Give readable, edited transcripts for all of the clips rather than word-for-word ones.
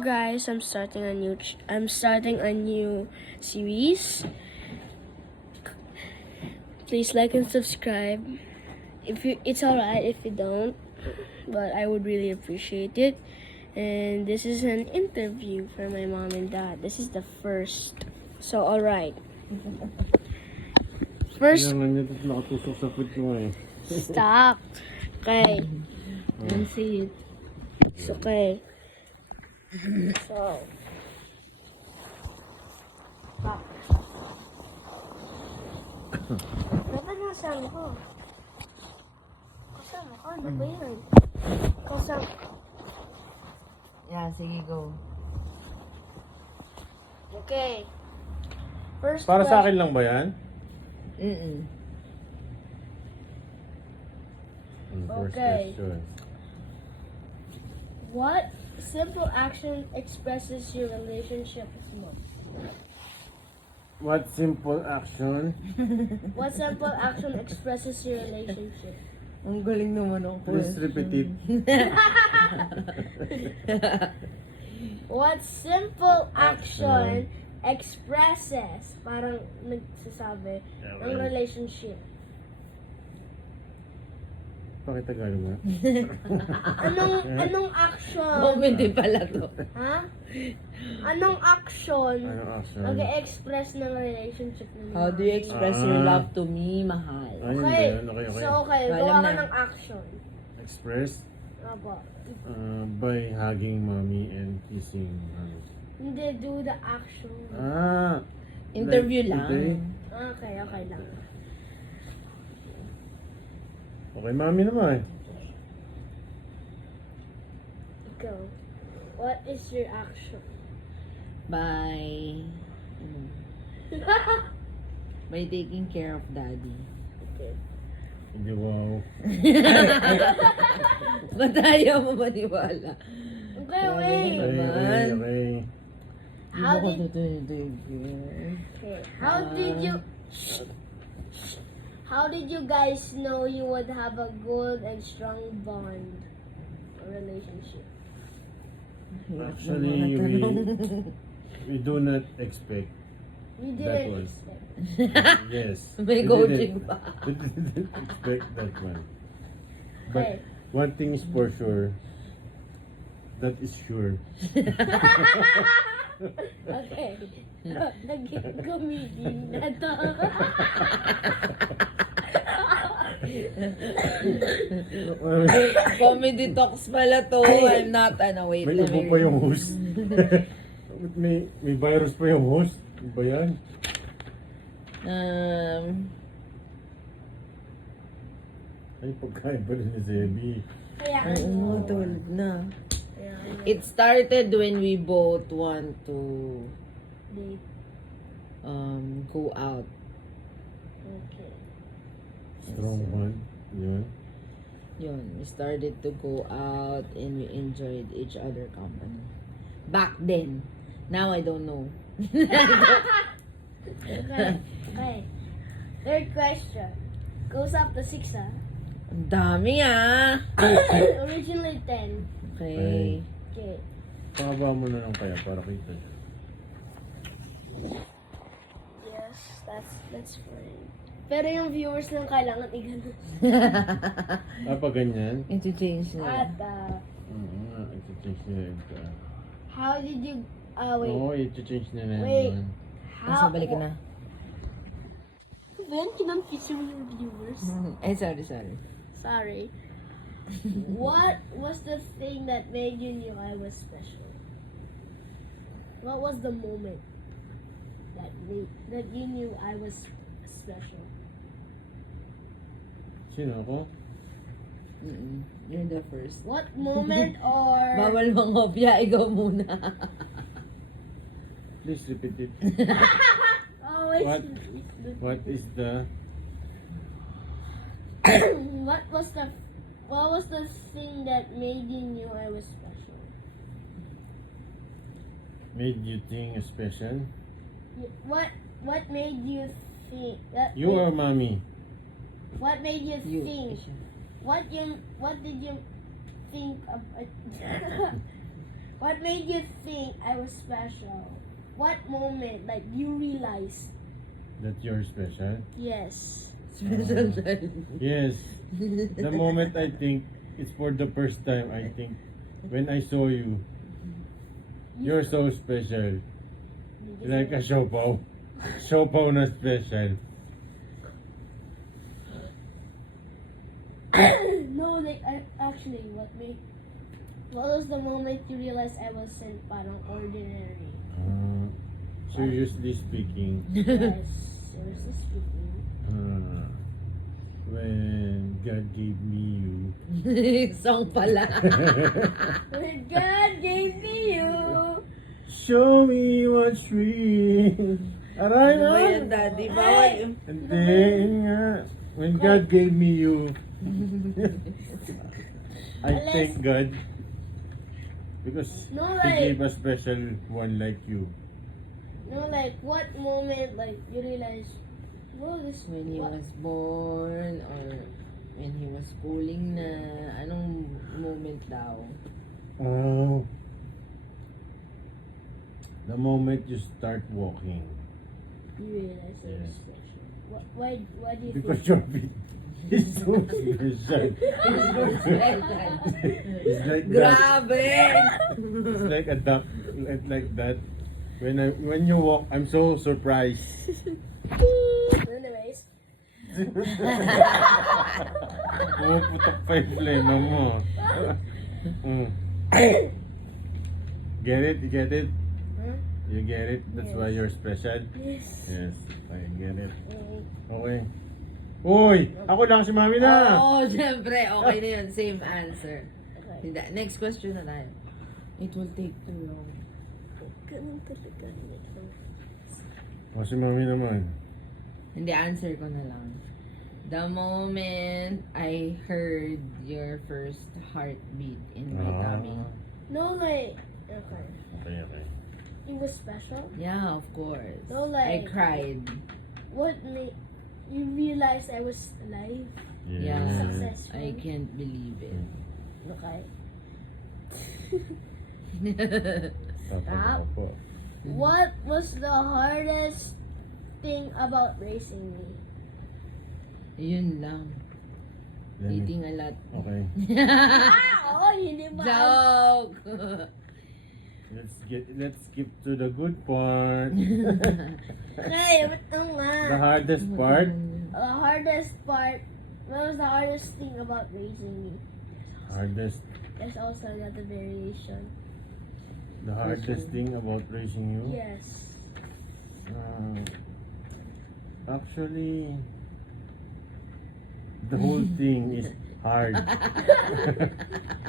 Guys, I'm starting a new series. Please like and subscribe. It's alright if you don't, but I would really appreciate it. And this is an interview for my mom and dad. This is the first. So alright. First, Kailangan niya ito nakatusok sa foot ko eh. stop. Okay. Don't see it. It's okay. So, stop. Dapat nasama ko. Kasama ko. Ano ba yan? Kasama. Yeah, sige, go. Okay. First Para sa question. akin lang ba yan? First Okay. question. What simple action expresses your relationship with mom? What simple action? What simple action expresses your relationship? Ang galing naman ako. Please repeat it. What simple action expresses, parang nagsasabi, ng relationship? Pakitagalog mo. Anong action? Comment din pala to. Ha? Anong action Ano action? nag-express ng relationship ninyo? How do you express your love to me, mahal? Ayun ba Okay. yun? Okay. So, okay. Alam Gawa ka na. ng action. Express Aba. by hugging mommy and kissing mommy. Hindi, do the action. Interview like lang. today? Okay lang. Okay, mommy naman. Ikaw. What is your action? By... by taking care of daddy. Okay. Hindi, wow. Ba't ayaw mo maniwala? Okay, wait. Okay. How Hindi mo ko did- tutuloy. Okay. How did you guys know you would have a good and strong bond or relationship? Actually, we do not expect. You That didn't was- expect. Yes. May we coaching didn't- pa. We didn't expect that one. Okay. But one thing is for sure. That is sure. Okay. Naging comedian na to. Comedy talks pala to. I'm not, wait. May let ubo me pa read. yung host. may virus pa yung host. Ano ba yan? Ay, pagkain pa rin ni Zebi. Kaya Oo, tulad na. Kaya It started when we both want to date. go out. Okay. Strong one. Yun. Yun, we started to go out and we enjoyed each other company. Back then. Now I don't know. Okay. Third question. Goes up to 6, ah. Ang dami Originally 10. Okay. Okay. Pakaba mo na lang kaya para kita. Yes, that's fine. Pero yung viewers lang kailangan i-ganun. Pag ganyan? Ito change na. At, Oo nga, iti-change nila yun ka. how did you, wait. Oo, iti-change nila yun. Wait. Asa balik ka na. Ben, kinonfuse mo yung viewers. Ay, sorry. Sorry. What was the thing that made you knew I was special? What was the moment that you knew I was special? Sino ako? You're the first. What moment or Bawal mangopya, ikaw muna. Please repeat it. oh, wait, What is the... what was the thing that made you knew I was special? Made you think special? What made you think that You or mommy? what made you You. think what did you think of What made you think I was special? What moment, like, you realized? That you're special? Yes. Special child. Yes. The moment I think, it's for the first time, I think, when I saw you, you're so special. Like a siopaw. Siopaw na special. No, like, actually, what was the moment you realized I wasn't parang ordinary? Seriously speaking, Yes, seriously speaking. when God gave me you, Song pala. When God gave me you. show me what's real. Aray Ano ba na! yan, Daddy? Bawal yung... Hindi nga. When God gave me you, I thank God. Because No, He like, gave a special one like you. no, like, what moment, like, you realized, whoa, this, When he what? was born or when he was schooling na. Anong moment daw? Oh. The moment you start walking. You realized I was Yes. special. Why do you Because think? your feet is so special. It's like that. Grabe! It's like a duck, like that. When you walk, I'm so surprised. Anyways, Pumuputok pa yung plema mo. Mm. Get it? You get it? huh? You get it? That's why you're special? Yes. Yes, I get it. Mm, Okay. Uy! Ako lang si Mami na! Oo, syempre. Okay na yun. Same answer. okay. Hindi. Next question na tayo. It will take too long. Ganun talaga. O si Mami naman. Hindi, answer ko na lang. The moment I heard your first heartbeat in my tummy. No, like, okay. Okay, okay. It was special. Yeah, of course. No, I like- cried. What made you realize I was alive? Yeah. Successful. I can't believe it. Okay. Stop. Po. What was the hardest thing about raising me? Yun lang. Let me- Eating a lot. Okay. Oh, hindi ba? Joke! Let's skip to the good part. Okay, ito nga. The hardest part. The hardest part. What was the hardest thing about raising me? Hardest. There's also another variation. The hardest thing about raising you. Yes. Actually, the whole thing is hard.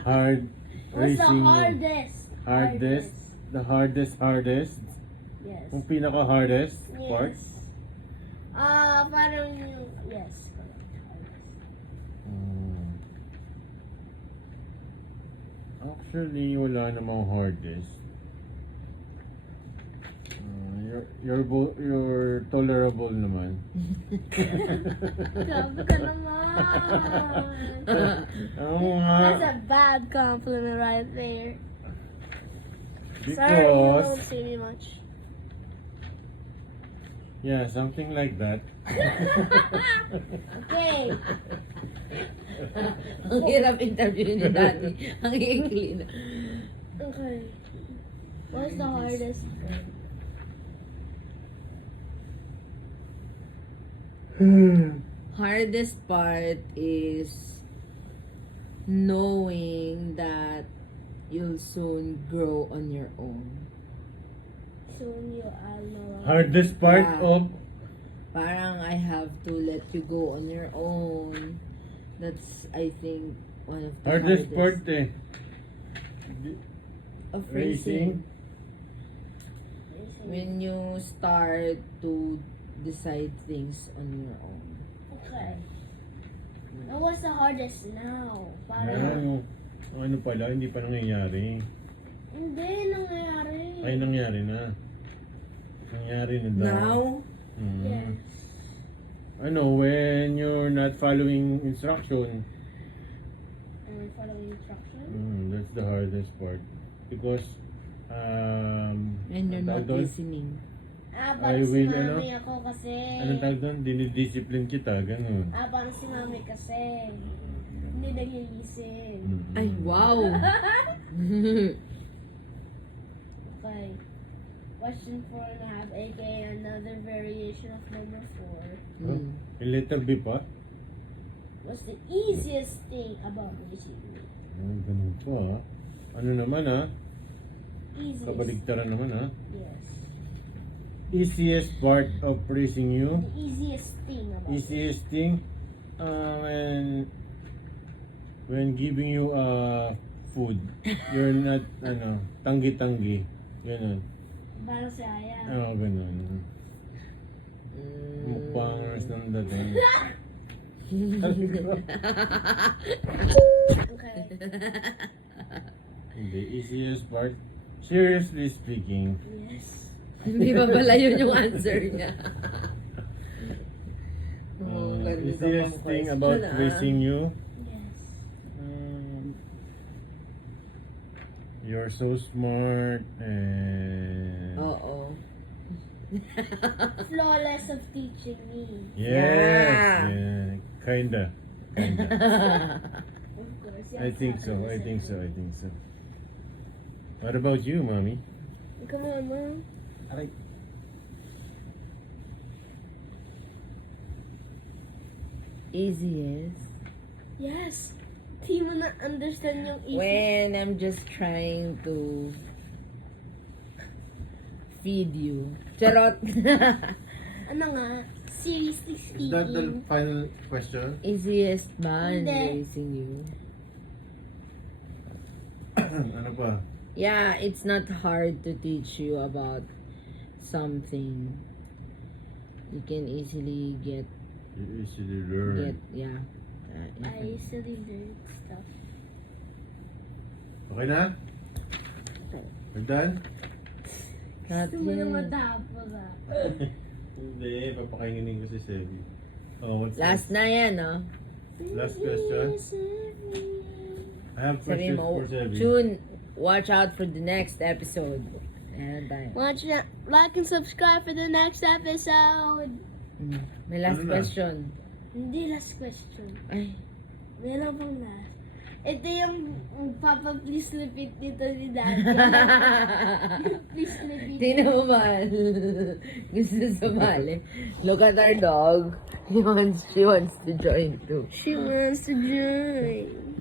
Hard What's the raising you. hardest? Hardest. The hardest. Yes. Yung pinaka-hardest part. Yes. Parang, yes. Correct. Actually, wala namang hardest. You're tolerable naman. Grabe ka naman. Oo nga. That's a bad compliment right there. Sorry, you Because, don't see me much. yeah, something like that. Okay. Ang hirap interview ni Daddy. Ang ikli na. Okay. What's the hardest thing? Hardest part is knowing that you'll soon grow on your own. Soon I'll know. Hardest part Yeah. of Parang I have to let you go on your own. That's, I think, one of the hardest part of raising. raising. When you start to decide things on your own. Okay. Now, what's the hardest now? Ano Parang, yung ano pala, hindi pa nangyayari. hindi nangyayari. Ay, nangyari na. Nangyari na daw. Now, Mhm. Yes. Ano, when you're not following instruction, Am I following instruction? that's the hardest part. Because And you're anong not tawag doon? listening. I Parang si will, mami ako kasi. Anong tawag doon? Dinidiscipline kita, ganun. Parang si mami kasi. Hindi nag-listen. Ay, wow! Okay. Question 4.5, aka another variation of number 4. Huh? Yung letter B pa? What's the easiest thing about raising me? Ganun pa, ha? Ano naman, ha? Easiest. Kabaligtaran naman, ha? Yes. Easiest part of raising you? The easiest thing about Easiest thing? When giving you food, you're not, tanggi-tanggi. Ganun. Parang si Aya. Oo, ganun. Mukbangers ng dating. Okay. Hindi, easiest part. Seriously speaking, Yes. Hindi ba pala yun yung answer niya? Ganito easiest pang thing question, about ah. raising you, Yes. you're so smart and Oo. Flawless of teaching me. yes, Yeah. yeah, kinda. Of course. I think so. What about you, mommy? Come on, Mom. Aray. Easiest. Yes. Di mo na understand yung easy. When I'm just trying to feed you. Charot. Ano nga? Seriously Is that the speaking. final question? Easiest ba in Hindi. raising you? Ano pa? Yeah, it's not hard to teach you about something. You can easily get, You easily learn. yeah. I easily learn stuff. Okay na? We're done? Not Gusto mo na yet. matapos ah. Hindi, papakainginin ko si Sebi. Oh, what's Last this? na yan, no? Last question. I have Sabi questions mo, for Sebi. June, watch out for the next episode. Ayan tayo. Watch that. Like and subscribe for the next episode. May last Ano na? question. Hindi last question. Ay, Meron pang last. Ito yung Papa, please repeat dito ni Daddy. Please repeat. tingnan mo ba? Gusto sumali. Look at our dog. She wants to join too. She wants to join.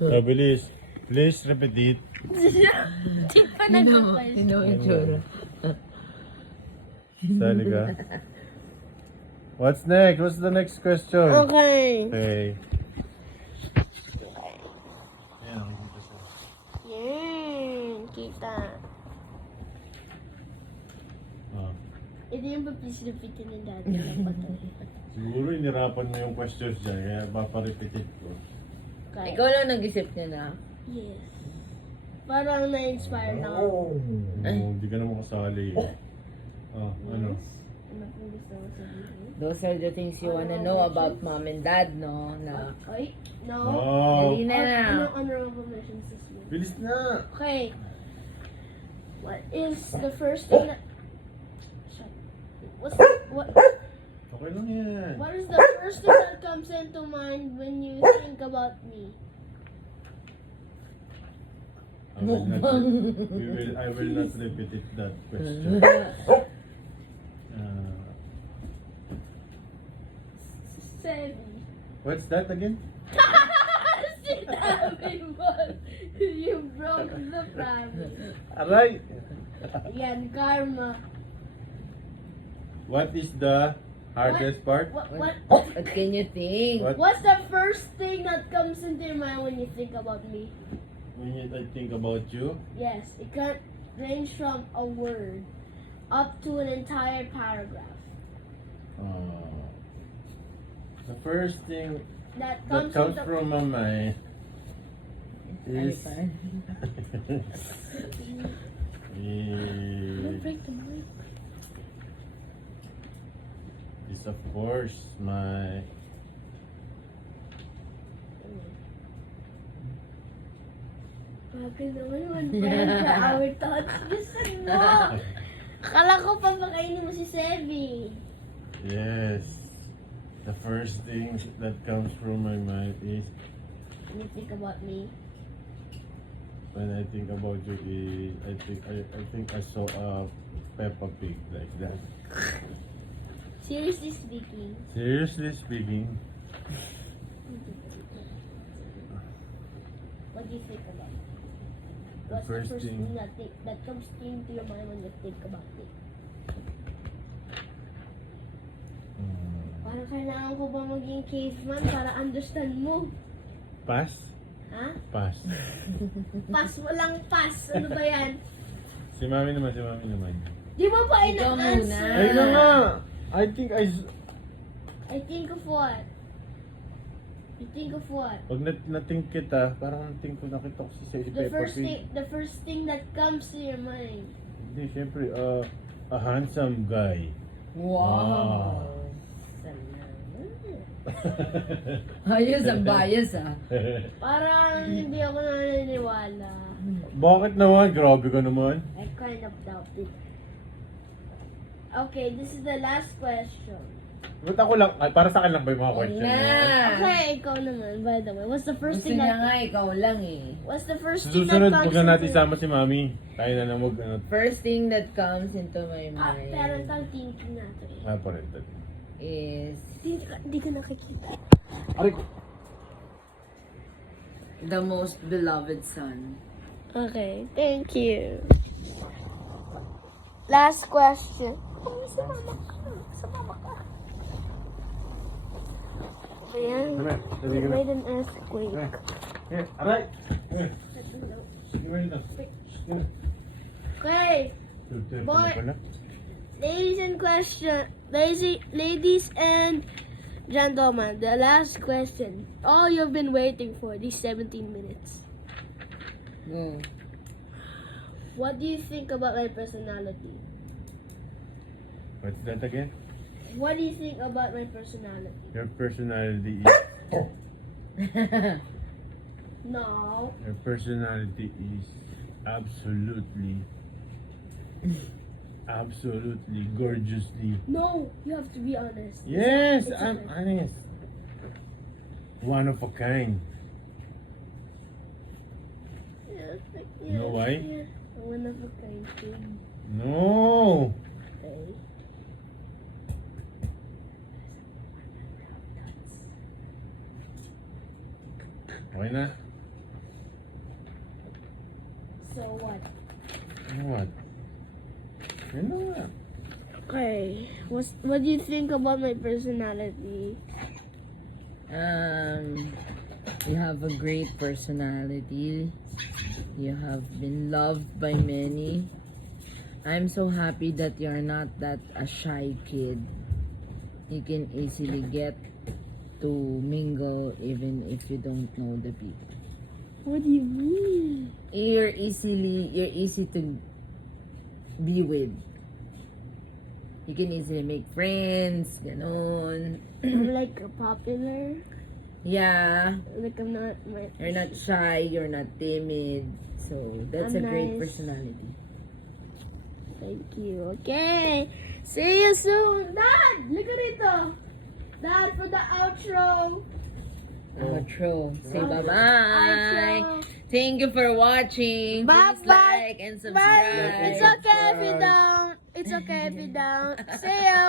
Oh, bilis. Please repeat it. Di pa nagkapal. Tingnan mo yung tsura. Sali ka. What's next? What's the next question? Okay. Okay. Yan. Kita. Oh. Ito yung pa please repeat ni Daddy. Siguro inirapan mo yung questions dyan, kaya paparepeat ko. Okay. Ikaw lang nag-isip niya na. Yes. Parang na-inspire na ako. Hindi ka naman kasali. Oh, ano? Ano kung gusto mo sabihin? Those are the things you wanna know about mom and dad, no? Na, Ay, no. Oh, dali na na. Ano honorable mentions this week? bilis na! Okay. What is the first thing that... Shut. What Okay lang yan. What is the first thing that comes into mind when you think about me? I will not repeat it, that question. Seven. What's that again? Sinabi mo. You broke the promise. Aray! Yan, karma. What is the hardest part? What? what can you think? What? What's the first thing that comes into your mind when you think about me? When I think about you? Yes, it can range from a word up to an entire paragraph. The first thing That that comes, comes into from my mind is... Alpha. Don't break the mic. is of course my... Grabe naman, 1 per hour thoughts. Gusto mo! Akala ko papakainin mo si Sevi. Yes. The first thing that comes from my mind is When you think about me, when I think about you is I think I saw a Peppa Pig like that. seriously speaking, Seriously speaking, what do you think about it? the What's first the first thing thing that comes into your mind when you think about it? Parang kailangan ko ba maging caveman para understand mo? pass? Ha? Pass. Pass, walang pass. Ano ba yan? Si Mami naman. Di mo pa Ikaw ina-answer? muna. Ay na nga! I think I think of what? You think of what? pag nating kita, parang nating ko nakita ko si Peppa Pig. The first thing that comes to your mind. Hindi, syempre, a handsome guy. Wow. Ayos ang bias ah. Parang hindi ako naniniwala. Bakit naman? Grabe ka naman. I kind of doubt it. Okay, this is the last question. Ba't ako lang? Ay, para sa akin lang ba yung mga Ayun question na. na? Okay, ikaw naman, by the way. What's the first Gusto thing niya that... nga ikaw lang eh. What's the first Sa thing susunod, that huwag comes na natin into... sama si Mami. Tayo na lang ano. First thing that comes into my Ah, mind parental thinking nato eh. Parental. is Hindi ka nakikita. Aray ko. the most beloved son. Okay, thank you. Last question. Sumama ka. Ayan. Sabi We ka na. made an earthquake. Aray! Sige mo rin na. Okay, Boy. ladies and gentlemen, the last question. All you've been waiting for these 17 minutes. Go. What do you think about my personality? What's that again? What do you think about my personality? Your personality is... No. Your personality is absolutely gorgeously. No, you have to be honest. Yes, It's I'm okay. honest. One of a kind. Yes, You know why? Yeah. One of a kind kid. No! Okay. Why not? So what? What? Ano nga? Okay. What do you think about my personality? You have a great personality. You have been loved by many. I'm so happy that you're not that a shy kid. You can easily get to mingle even if you don't know the people. What do you mean? You're easy to be with. You can easily make friends, ganon. I'm like a popular. Yeah, Like I'm not my. you're not shy, you're not timid. So that's I'm a great nice. personality. Thank you. Okay. See you soon, Dad. Look at it, Dad, for the outro. Outro. Say Outro. bye-bye. Outro. Thank you for watching. Bye Please bye. like and Bye. subscribe. It's okay if you don't. It's okay if you don't. See you.